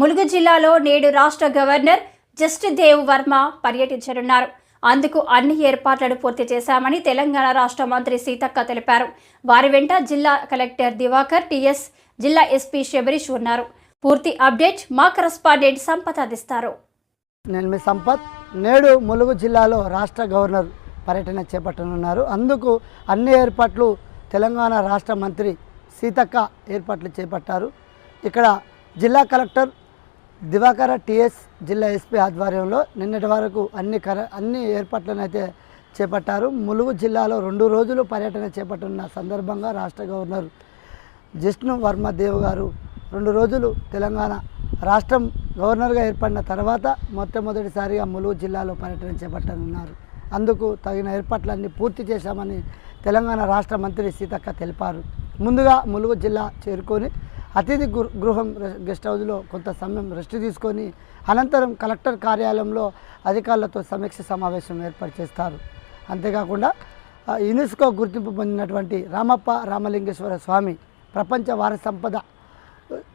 ములుగు జిల్లాలో నేడు రాష్ట్ర గవర్నర్ జస్టిదేవ్ వర్మ పర్యటించనున్నారు. అందుకు అన్ని ఏర్పాట్లను పూర్తి చేశామని తెలంగాణ రాష్ట్ర మంత్రి సీతక్క తెలిపారు. వారి వెంట జిల్లా కలెక్టర్ దివాకర్, టీఎస్, జిల్లా ఎస్పీ శబరీష్ ఉన్నారు. పూర్తి అప్డేట్ మా కరెస్పాండెంట్ సంపత్ అందిస్తారు. నేను మీ సంపత్. నేడు ములుగు జిల్లాలో రాష్ట్ర గవర్నర్ పర్యటన చేపట్టనున్నారు. అందుకు అన్ని ఏర్పాట్లు తెలంగాణ రాష్ట్ర మంత్రి సీతక్క ఏర్పాట్లు చేపట్టారు. ఇక్కడ జిల్లా కలెక్టర్ దివాకర, టీఎస్, జిల్లా ఎస్పీ ఆధ్వర్యంలో నిన్నటి వరకు అన్ని ఏర్పాట్లను అయితే చేపట్టారు. ములుగు జిల్లాలో 2 రోజులు పర్యటన చేపట్టున్న సందర్భంగా రాష్ట్ర గవర్నర్ జస్టిదేవ్ వర్మ గారు 2 రోజులు తెలంగాణ రాష్ట్రం గవర్నర్గా ఏర్పడిన తర్వాత మొట్టమొదటిసారిగా ములుగు జిల్లాలో పర్యటన చేపట్టనున్నారు. అందుకు తగిన ఏర్పాట్లన్నీ పూర్తి చేశామని తెలంగాణ రాష్ట్ర మంత్రి సీతక్క తెలిపారు. ముందుగా ములుగు జిల్లా చేరుకొని అతిథి గృహం గెస్ట్ హౌస్లో కొంత సమయం రెస్ట్ తీసుకొని అనంతరం కలెక్టర్ కార్యాలయంలో అధికారులతో సమీక్ష సమావేశం ఏర్పాటు చేస్తారు. అంతేకాకుండా యునెస్కో గుర్తింపు పొందినటువంటి రామప్ప రామలింగేశ్వర స్వామి ప్రపంచ వారసత్వ సంపద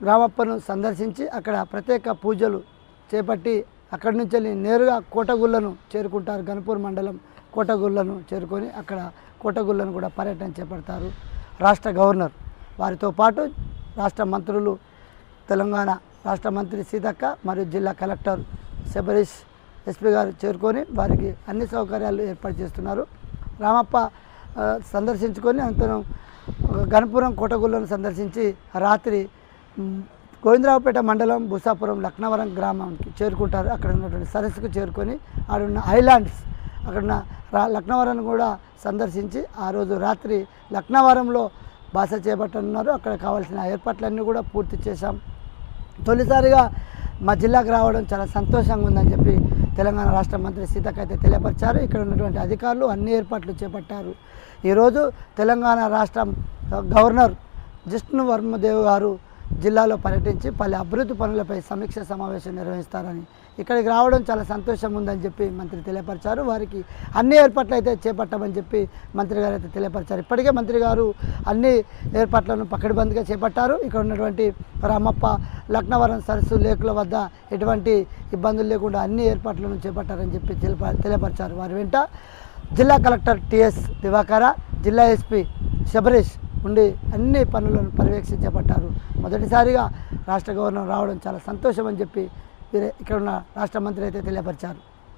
రామప్పను సందర్శించి అక్కడ ప్రత్యేక పూజలు చేపట్టి అక్కడి నుంచి నేరుగా కోటగుళ్లను చేరుకుంటారు. గణపూర్ మండలం కోటగుళ్లను చేరుకొని అక్కడ కోటగుళ్లను కూడా పర్యటన చేపడతారు రాష్ట్ర గవర్నర్. వారితో పాటు రాష్ట్ర మంత్రులు, తెలంగాణ రాష్ట్ర మంత్రి సీతక్క మరియు జిల్లా కలెక్టర్ శబరీష్, ఎస్పీ గారు చేరుకొని వారికి అన్ని సౌకర్యాలు ఏర్పాటు చేస్తున్నారు. రామప్ప సందర్శించుకొని అనంతరం గణపురం కోటగుళ్లను సందర్శించి రాత్రి గోవిందరావుపేట మండలం బుసాపురం లక్నవరం గ్రామానికి చేరుకుంటారు. అక్కడ ఉన్నటువంటి సరస్సుకు చేరుకొని ఆడున్న ఐలాండ్స్ అక్కడున్న లక్నవరం కూడా సందర్శించి ఆ రోజు రాత్రి లక్నవరంలో బస చేపట్టనున్నారు. అక్కడ కావాల్సిన ఏర్పాట్లన్నీ కూడా పూర్తి చేశాం. తొలిసారిగా మా జిల్లాకు రావడం చాలా సంతోషంగా ఉందని చెప్పి తెలంగాణ రాష్ట్ర మంత్రి సీతక్క అయితే తెలియపరిచారు. ఇక్కడ ఉన్నటువంటి అధికారులు అన్ని ఏర్పాట్లు చేపట్టారు. ఈరోజు తెలంగాణ రాష్ట్ర గవర్నర్ జస్టిదేవ్ వర్మ గారు జిల్లాలో పర్యటించి పలు అభివృద్ధి పనులపై సమీక్ష సమావేశం నిర్వహిస్తారని, ఇక్కడికి రావడం చాలా సంతోషం ఉందని చెప్పి మంత్రి తెలియపరిచారు. వారికి అన్ని ఏర్పాట్లు అయితే చేపట్టామని చెప్పి మంత్రి గారు అయితే తెలియపరిచారు. ఇప్పటికే మంత్రి గారు అన్ని ఏర్పాట్లను పకడ్బందీగా చేపట్టారు. ఇక్కడ ఉన్నటువంటి రామప్ప, లక్నవరం సరస్సు లేకుల వద్ద ఎటువంటి ఇబ్బందులు లేకుండా అన్ని ఏర్పాట్లను చేపట్టారని చెప్పి తెలియపరిచారు. వారి వెంట జిల్లా కలెక్టర్ టీఎస్ దివాకర, జిల్లా ఎస్పీ శబరీష్ ఉండి అన్ని పనులను పర్యవేక్షించబట్టారు. మొదటిసారిగా రాష్ట్ర గవర్నర్ రావడం చాలా సంతోషం అని చెప్పి ఇక్కడ ఉన్న రాష్ట్ర మంత్రి అయితే తెలియపరిచారు.